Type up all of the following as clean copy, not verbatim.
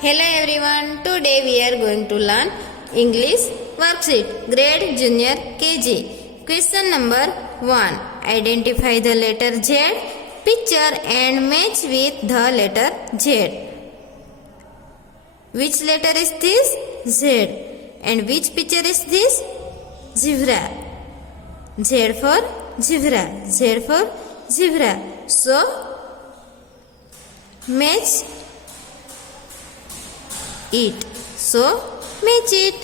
Hello everyone, today we are going to learn English worksheet, grade junior KG. Question number 1. Identify the letter Z picture and match with the letter Z. Which letter is this? Z. And which picture is this? Zebra. Z for zebra. Z for zebra. So, match it. So, match it.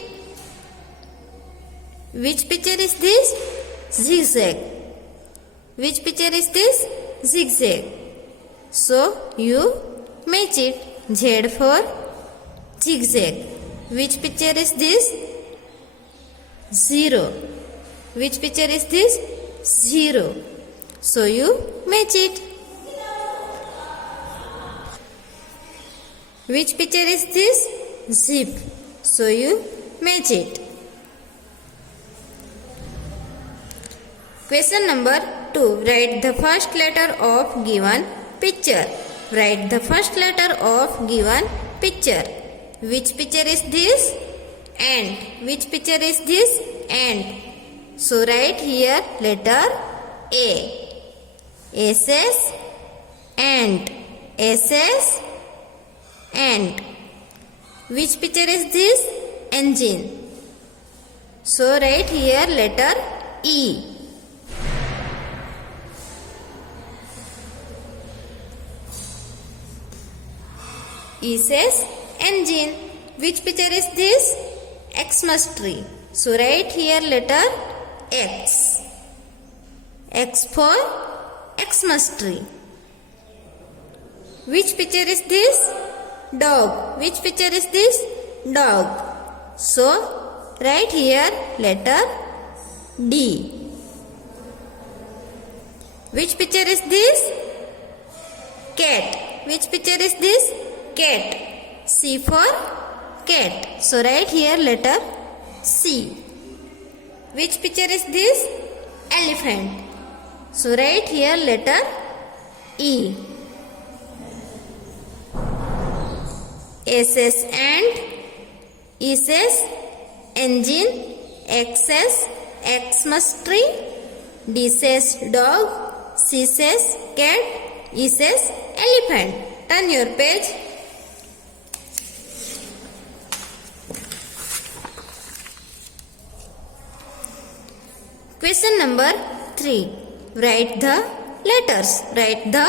Which picture is this? Zigzag. Which picture is this? Zigzag. So, you match it. Z for zigzag. Which picture is this? Zero. Which picture is this? Zero. So, you match it. Which picture is this? Zip. So you match it. Question number 2. Write the first letter of given picture. Write the first letter of given picture. Which picture is this? Ant. Which picture is this? Ant. So write here letter A. A says ant. A says ant. Which picture is this? Engine. So write here letter E. E says engine. Which picture is this? Xmas tree. So write here letter X. X for Xmas tree. Which picture is this? Dog. Which picture is this? Dog. So, write here letter D. Which picture is this? Cat. Which picture is this? Cat. C for cat. So, write here letter C. Which picture is this? Elephant. So, write here letter E. A says ant, E says engine, X says Xmas tree, D says dog, C says cat, E says elephant. Turn your page. Question number 3. Write the letters. Write the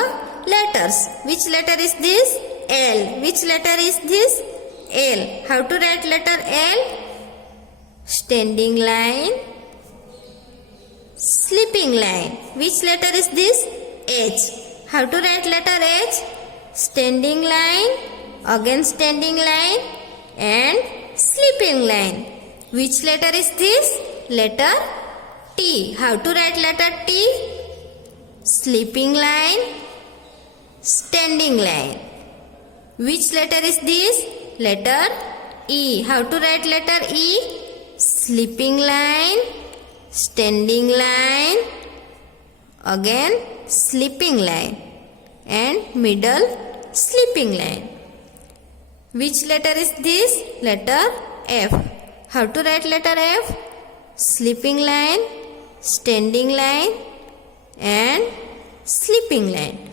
letters. Which letter is this? L. Which letter is this? L. How to write letter L? Standing line, sleeping line. Which letter is this? H. How to write letter H? Standing line, again standing line and sleeping line. Which letter is this? Letter T. How to write letter T? Sleeping line, standing line. Which letter is this? Letter E. How to write letter E? Sleeping line, standing line, again sleeping line and middle sleeping line. Which letter is this? Letter F. How to write letter F? Sleeping line, standing line and sleeping line.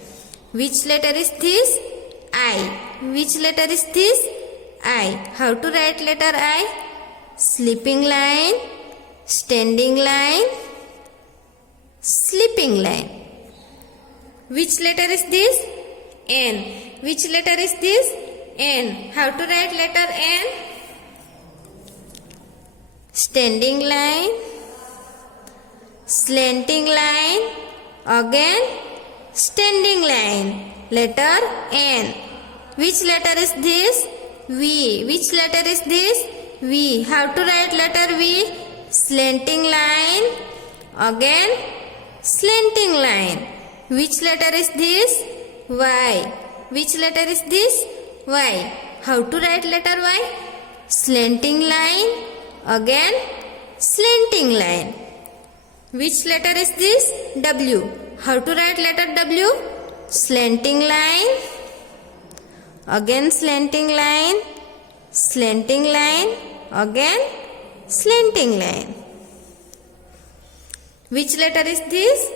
Which letter is this? I. Which letter is this? I. How to write letter I? Sleeping line, standing line, sleeping line. Which letter is this? N. Which letter is this? N. How to write letter N? Standing line, slanting line, again standing line. Letter N. Which letter is this? V. Which letter is this? V. How to write letter V? Slanting line, again slanting line. Which letter is this? Y. Which letter is this? Y. How to write letter Y? Slanting line, again slanting line. Which letter is this? W. How to write letter W? Slanting line, again slanting line, slanting line, again slanting line. Which letter is this?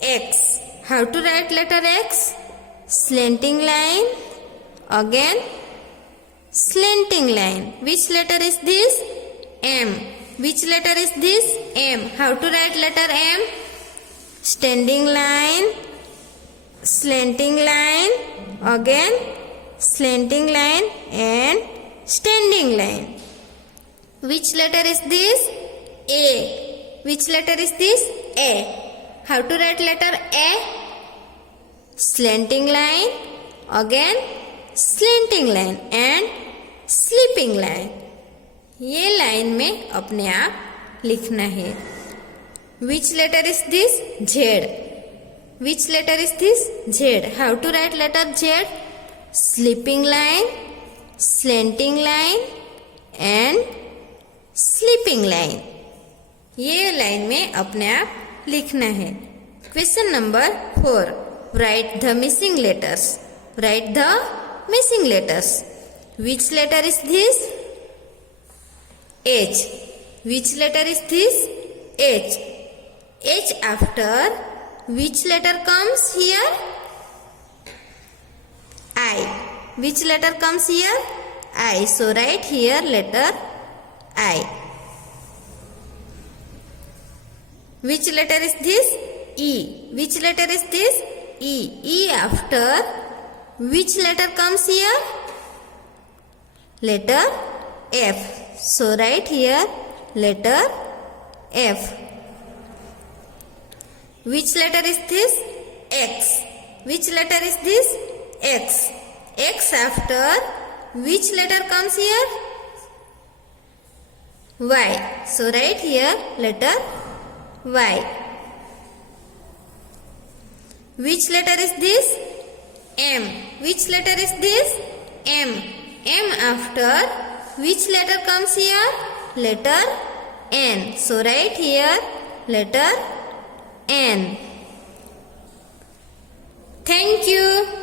X. How to write letter X? Slanting line, again slanting line. Which letter is this? M. Which letter is this? M. How to write letter M? Standing line, slanting line, again slanting line and standing line. Which letter is this? A. Which letter is this? A. How to write letter A? Slanting line, again slanting line and sleeping line. ये line में अपने आप लिखना है. Which letter is this? Z. Which letter is this? Z. How to write letter Z? Sleeping line, slanting line and sleeping line. ये line में अपने आप लिखना है. Question number 4. Write the missing letters. Write the missing letters. Which letter is this? H. Which letter is this? H. H after which letter comes here? I. Which letter comes here? I. So write here letter I. Which letter is this? E. Which letter is this? E. E after which letter comes here? Letter F. So write here letter F. Which letter is this? X. Which letter is this? X. X after which letter comes here? Y. So write here letter Y. Which letter is this? M. Which letter is this? M. M after which letter comes here? Letter N. So write here letter N. Thank you.